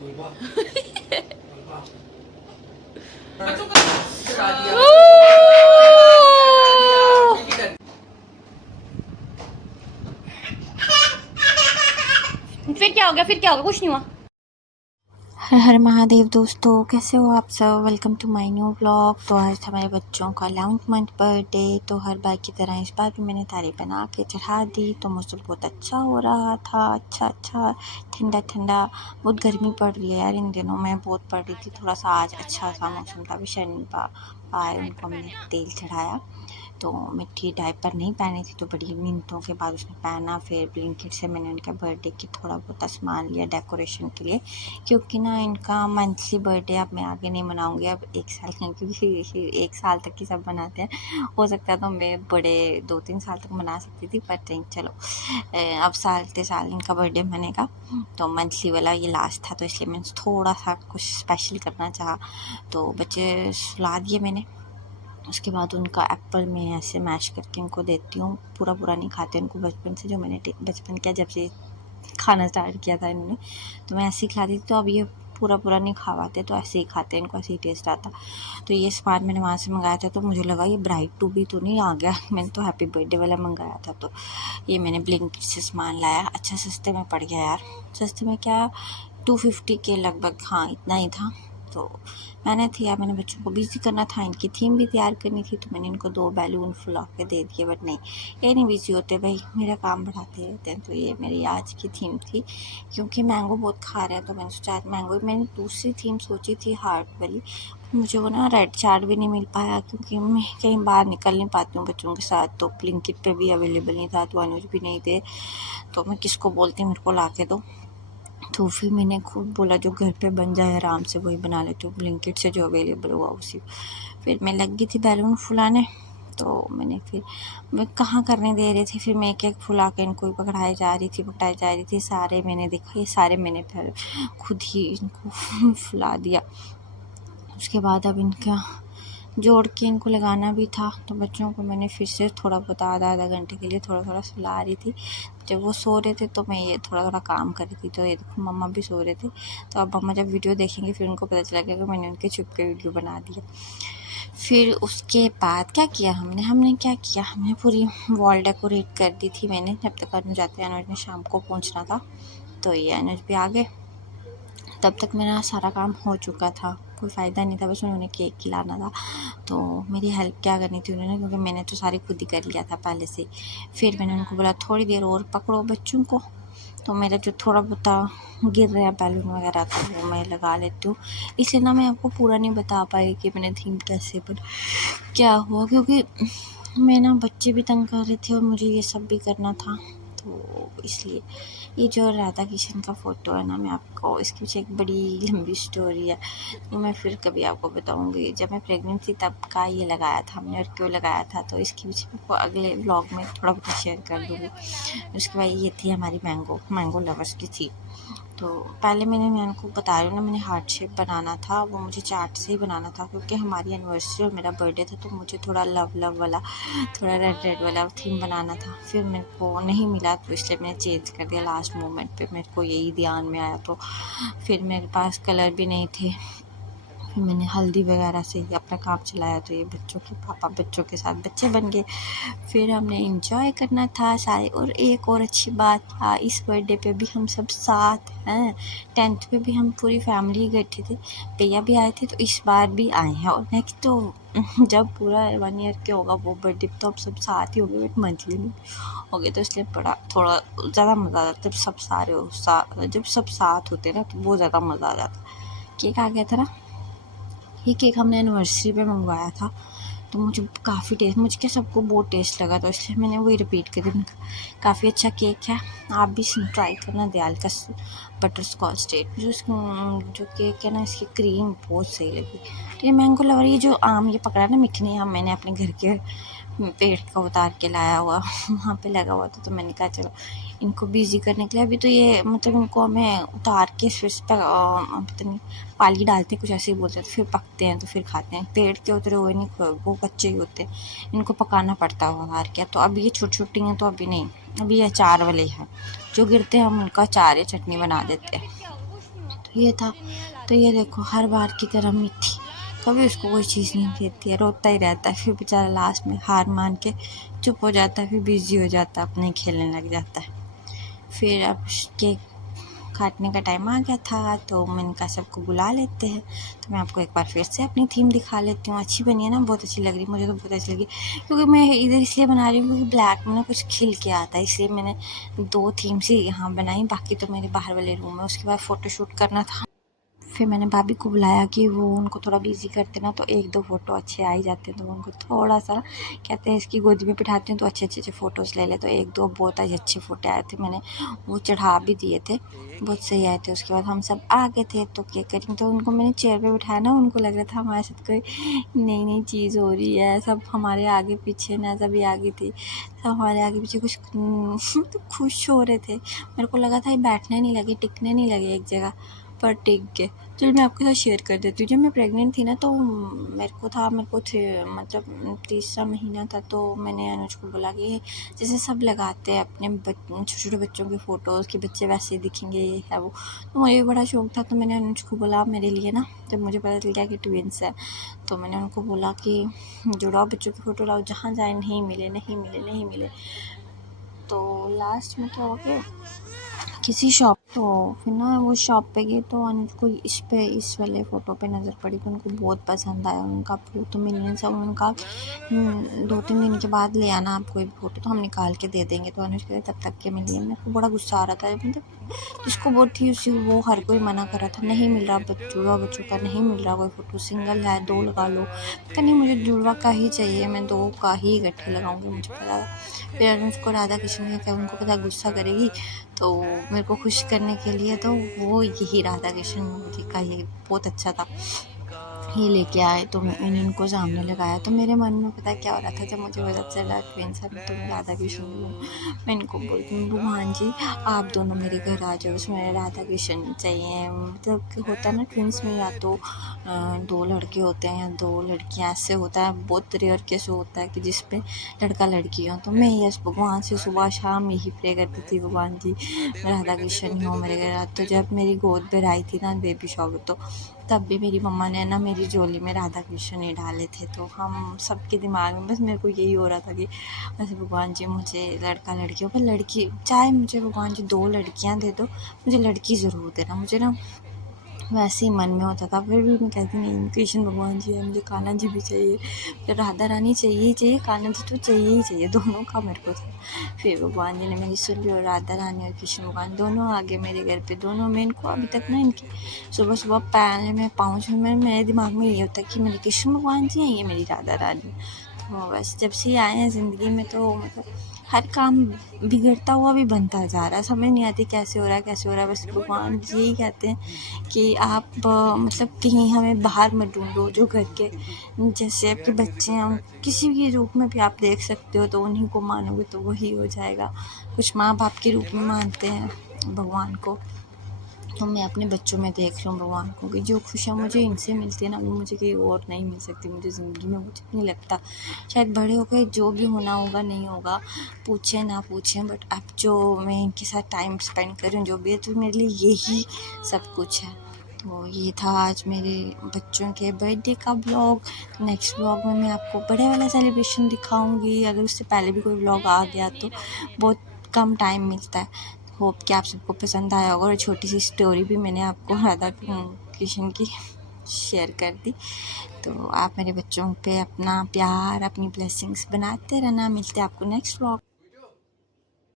फिर क्या हो गया? फिर क्या हो गया? कुछ नहीं हुआ। हर हर महादेव दोस्तों, कैसे हो आप सब। Welcome to my new vlog. तो आज था मेरे बच्चों का 11th मंथ बर्थडे। तो हर बार की तरह इस बार भी मैंने थाली बना के चढ़ा दी। तो मौसम बहुत अच्छा हो रहा था, अच्छा ठंडा ठंडा। बहुत गर्मी पड़ रही है यार इन दिनों में, बहुत पड़ रही थी। थोड़ा सा आज अच्छा सा मौसम था। अभी शनि पाए उनको हमने तेल चढ़ाया। तो मिट्टी डायपर नहीं पहनी थी, तो बड़ी मिनटों के बाद उसने पहना। फिर ब्लिंकिट से मैंने उनके बर्थडे की थोड़ा बहुत सामान लिया डेकोरेशन के लिए, क्योंकि ना इनका मंथली बर्थडे अब मैं आगे नहीं मनाऊंगी। अब 1 साल का, क्योंकि 1 साल तक ही सब बनाते हैं। हो सकता है तो मैं बड़े 2-3 साल तक मना सकती थी, पर नहीं, चलो अब साल इनका बर्थडे मनेगा। तो मंथली वाला ये लास्ट था, तो इसलिए मैंने थोड़ा सा कुछ स्पेशल करना चाहा। तो बच्चे सुला दिए मैंने। उसके बाद उनका एप्पल में ऐसे मैश करके उनको देती हूँ। पूरा नहीं खाते उनको बचपन से, जो मैंने बचपन क्या जब से खाना स्टार्ट किया था इन्होंने, तो मैं ऐसे ही खिलाती थी। तो अब ये पूरा नहीं खावाते, तो ऐसे ही खाते हैं, इनको ऐसे ही टेस्ट आता। तो ये सामान मैंने वहाँ से मंगाया था। तो मुझे लगा ये ब्राइड टू बी तो नहीं आ गया। मैंने तो हैप्पी बर्थडे वाला मंगाया था। तो ये मैंने ब्लिंकिट से सामान लाया। अच्छा सस्ते में पड़ गया यार। सस्ते में क्या, 250 के लगभग, हाँ इतना ही था। तो मैंने बच्चों को बिज़ी करना था, इनकी थीम भी तैयार करनी थी। तो मैंने इनको 2 बैलून फुला के दे दिए। बट नहीं, ये नहीं बिज़ी होते भाई, मेरा काम बढ़ाते रहते हैं। तो ये मेरी आज की थीम थी, क्योंकि मैंगो बहुत खा रहे हैं। तो मैंने सोचा मैंगो, मैंने दूसरी थीम सोची थी हार्ट वाली। मुझे वो ना रेड चार्ट भी नहीं मिल पाया, क्योंकि मैं कहीं बाहर निकल नहीं पाती हूँ बच्चों के साथ। तो ब्लिंकिट पे भी अवेलेबल नहीं था, तो अनुज भी नहीं थे। तो मैं किसको बोलती, मेरे को ला के दो। तो फिर मैंने खुद बोला जो घर पे बन जाए आराम से वही बना लेती हूँ, ब्लिंकिट से जो अवेलेबल हुआ उसी। फिर मैं लग गई थी बैलून फुलाने। तो मैं कहाँ करने दे रही थी, फिर मैं एक फुला के इनको पकड़ाई जा रही थी। सारे मैंने देखा, ये सारे मैंने फिर खुद ही इनको फुला दिया। उसके बाद अब इनका जोड़ के इनको लगाना भी था। तो बच्चों को मैंने फिर से थोड़ा बहुत आधा घंटे के लिए थोड़ा सुला रही थी। जब वो सो रहे थे तो मैं ये थोड़ा काम कर रही थी। तो ये देखो मम्मा भी सो रहे थे। तो अब मम्मा जब वीडियो देखेंगे फिर उनको पता चला कि मैंने उनके छुप के वीडियो बना दिया। फिर उसके बाद क्या किया हमने पूरी वॉल डेकोरेट कर दी थी मैंने। जब तक अनुज जाते अनुज ने शाम को पहुँचना था, तो ये अनुज भी आ गए। तब तक मेरा सारा काम हो चुका था, कोई फ़ायदा नहीं था, बस उन्होंने केक खिलाना था। तो मेरी हेल्प क्या करनी थी उन्होंने, क्योंकि मैंने तो सारी खुद ही कर लिया था पहले से। फिर मैंने उनको बोला थोड़ी देर और पकड़ो बच्चों को। तो मेरा जो थोड़ा बहुत गिर रहा है बैलून वगैरह, तो वो मैं लगा लेती हूँ। इसलिए ना मैं आपको पूरा नहीं बता पाई कि मैंने थीम कैसे पर क्या हुआ, क्योंकि मैं ना बच्चे भी तंग कर रहे थे और मुझे ये सब भी करना था। तो इसलिए ये जो राधा कृष्ण का फ़ोटो है ना, मैं आपको इसके पीछे एक बड़ी लंबी स्टोरी है, तो मैं फिर कभी आपको बताऊंगी। जब मैं प्रेग्नेंट थी तब का ये लगाया था हमने, और क्यों लगाया था तो इसके पीछे आपको अगले व्लॉग में थोड़ा बहुत शेयर कर दूँगी। उसके बाद ये थी हमारी मैंगो लवर्स की थी। तो पहले मैं उनको बता रही हूँ ना, मैंने हार्ट शेप बनाना था, वो मुझे चार्ट से ही बनाना था, क्योंकि हमारी एनिवर्सरी और मेरा बर्थडे था। तो मुझे थोड़ा लव वाला, थोड़ा रेड वाला थीम बनाना था। फिर मेरे को नहीं मिला, तो इसलिए मैंने चेंज कर दिया लास्ट मोमेंट पे। मेरे को यही ध्यान में आया, तो फिर मेरे पास कलर भी नहीं थे। फिर मैंने हल्दी वगैरह से ही अपना काम चलाया। तो ये बच्चों के पापा बच्चों के साथ बच्चे बन गए। फिर हमने एंजॉय करना था सारे। और एक और अच्छी बात था, इस बर्थडे पे भी हम सब साथ हैं। 10th पे भी हम पूरी फैमिली इकट्ठे थे, भैया भी आए थे। तो इस बार भी आए हैं। और नेक्स्ट तो जब पूरा 1 ईयर के होगा वो बर्थडे, तो अब सब साथ ही होंगे, बट मंथली में हो गए। तो इसलिए बड़ा थोड़ा ज़्यादा मज़ा आता जब सब जब सब साथ होते ना, तो बहुत ज़्यादा मज़ा आ जाता। केक आ गया था ना, ये केक हमने एनिवर्सरी पे मंगवाया था। तो मुझे क्या सबको बहुत टेस्ट लगा, तो इसलिए मैंने वही रिपीट करी। काफ़ी अच्छा केक है, आप भी ट्राई करना। दयाल का बटर स्कॉच स्टेट जो केक है ना, इसकी क्रीम बहुत सही लगी। तो ये मैंगो लवर, ये जो आम ये पकड़ा ना मिठनी आम, मैंने अपने घर के पेड़ का उतार के लाया हुआ वहाँ पे लगा हुआ था। तो मैंने कहा चलो इनको बिज़ी करने के लिए, अभी तो ये मतलब इनको हमें उतार के फिर पता नहीं पाली डालते कुछ ऐसे ही बोलते हैं, तो फिर पकते हैं तो फिर खाते हैं। पेड़ के उतरे हुए नहीं, वो कच्चे ही होते हैं, इनको पकाना पड़ता है उतार के। तो अभी ये छोटी हैं, तो अभी नहीं, अभी ये अचार वाले हैं, जो गिरते हैं हम उनका अचार या चटनी बना देते हैं। तो ये था। तो ये देखो हर बार की तरह मीठी, कभी उसको कोई चीज़ नहीं देती है, रोता ही रहता है। फिर बेचारा लास्ट में हार मान के चुप हो जाता है, फिर बिजी हो जाता है, अपने खेलने लग जाता है। फिर अब केक काटने का टाइम आ गया था, तो मैंने कहा सबको बुला लेते हैं। तो मैं आपको एक बार फिर से अपनी थीम दिखा लेती हूँ। अच्छी बनी है ना, बहुत अच्छी लग रही है, मुझे तो बहुत अच्छी लगी। क्योंकि मैं इधर इसलिए बना रही हूँ क्योंकि ब्लैक में ना कुछ खिल के आता है, इसलिए मैंने 2 थीम्स ही यहाँ बनाई। बाकी तो मेरे बाहर वाले रूम में उसके बाद फ़ोटोशूट करना था। फिर मैंने भाभी को बुलाया कि वो उनको थोड़ा बिज़ी करते ना, तो 1-2 फ़ोटो अच्छे आ ही जाते हैं। तो उनको थोड़ा सा कहते हैं इसकी गोदी में बिठाती हूँ तो अच्छे फ़ोटोज़ ले ले। तो 1-2 बहुत ही अच्छे फ़ोटो आए थे, मैंने वो चढ़ा भी दिए थे, बहुत सही आए थे। उसके बाद हम सब आ गए थे तो केक कटिंग, तो उनको मैंने चेयर पे बिठाया ना, उनको लग रहा था हमारे साथ कोई नई चीज़ हो रही है। सब हमारे आगे पीछे ना, सभी आगे थी, सब हमारे आगे पीछे कुछ तो खुश हो रहे थे। मेरे को लगा था ये बैठने नहीं लगे, टिकने नहीं लगे एक जगह, पर टिक गए। चलो मैं आपके साथ शेयर कर देती हूँ। जब मैं प्रेग्नेंट थी ना, तो मेरे को मतलब 3रा महीना था, तो मैंने अनुज को बोला कि जैसे सब लगाते हैं अपने छोटे बच्चों के फ़ोटोज़ कि बच्चे वैसे दिखेंगे, ये है वो। तो मुझे बड़ा शौक था, तो मैंने अनुज को बोला मेरे लिए ना, जब मुझे पता चल गया कि ट्विंस है, तो मैंने उनको बोला कि जुड़ाओ बच्चों की फ़ोटो लाओ, जहाँ जाए नहीं मिले। तो लास्ट में क्या हो गया, किसी शॉप, तो फिर ना वो शॉप पे गई, तो अनुज को इस वाले फ़ोटो पे नज़र पड़ी, तो उनको बहुत पसंद आया। उनका फ़ोटो मिलने से उनका 2-3 दिन के बाद ले आना आप कोई फ़ोटो, तो हम निकाल के दे देंगे। तो अनुज कहते तब तक के मिलिए। मेरे को बड़ा गुस्सा आ रहा था, मतलब जिसको बहुत थी उसी वो हर कोई मना कर रहा था, नहीं मिल रहा बच्चों का नहीं मिल रहा कोई फ़ोटो, सिंगल है 2 लगा लो। पता नहीं मुझे जुड़वा का ही चाहिए, मैं 2 का ही इकट्ठे लगाऊंगी, मुझे पता। फिर अनुज को राधा कृष्ण का, उनको पता गुस्सा करेगी, तो मेरे को खुश करने के लिए तो वो यही राधा कृष्ण जी का ये बहुत अच्छा था, ये लेके आए। तो मैंने उनको सामने लगाया, तो मेरे मन में पता क्या हो रहा था, जब मुझे पता चला ट्विंस है तो मैं राधा कृष्ण जी हूँ, मैं इनको बोलती हूँ भगवान जी आप दोनों मेरे घर आ जाओ, उसमें राधा कृष्ण चाहिए। मतलब कि होता है ना ट्विंस में, या तो 2 लड़के होते हैं या 2 लड़कियाँ, ऐसे होता है। बहुत रेयर केस होता है कि जिसपे लड़का लड़की हो। तो मैं यस भगवान से सुबह शाम यही प्रे करती थी, भगवान जी राधा कृष्ण ही हो मेरे घर। तो जब मेरी गोद पर आई थी ना बेबी शॉवर, तो तब भी मेरी मम्मा ने ना मेरी झोली में राधा कृष्ण ही डाले थे। तो हम सबके दिमाग में बस मेरे को यही हो रहा था कि बस भगवान जी मुझे लड़का लड़की हो, पर लड़की चाहे मुझे भगवान जी 2 लड़कियां दे दो, मुझे लड़की ज़रूर देना। मुझे ना वैसे ही मन में होता था, फिर भी मैं कहती नहीं कृष्ण भगवान जी है, मुझे कान्हा जी भी चाहिए, मुझे राधा रानी चाहिए, कान्हा जी तो चाहिए, दोनों का मेरे को था। फिर भगवान जी ने मेरी सुन ली, और राधा रानी और कृष्ण भगवान दोनों आ गए मेरे घर पे, दोनों में। इनको अभी तक ना इनकी सुबह पहले मैं पाँव छूने में मेरे दिमाग में ये होता है कि मेरे कृष्ण भगवान जी हैं, ये मेरी राधा रानी। तो बस जब से आए हैं ज़िंदगी में, तो मतलब हर काम बिगड़ता हुआ भी बनता जा रहा है, समझ नहीं आती कैसे हो रहा है। बस भगवान जी यही कहते हैं कि आप मतलब कहीं हमें बाहर मत ढूंढो, जो घर के जैसे आपके बच्चे हैं किसी भी रूप में भी आप देख सकते हो, तो उन्हीं को मानोगे तो वही हो जाएगा। कुछ माँ बाप के रूप में मानते हैं भगवान को, तो मैं अपने बच्चों में देख रही हूँ भगवान को कि जो खुशियाँ मुझे इनसे मिलती है ना, वो मुझे कहीं और नहीं मिल सकती। मुझे ज़िंदगी में मुझे नहीं लगता, शायद बड़े हो गए जो भी होना होगा नहीं होगा, पूछें ना पूछें, बट अब जो मैं इनके साथ टाइम स्पेंड कर रही हूँ जो भी है, तो मेरे लिए यही सब कुछ है। तो ये था आज मेरे बच्चों के बर्थडे का ब्लॉग। नेक्स्ट ब्लॉग में मैं आपको बड़े वाला सेलिब्रेशन दिखाऊंगी, अगर उससे पहले भी कोई ब्लॉग आ गया तो बहुत कम टाइम मिलता है। होप कि आप सबको पसंद आया होगा, और छोटी सी स्टोरी भी मैंने आपको राधा कृष्ण की शेयर कर दी। तो आप मेरे बच्चों पे अपना प्यार, अपनी ब्लेसिंग्स बनाते रहना। मिलते हैं आपको नेक्स्ट व्लॉग।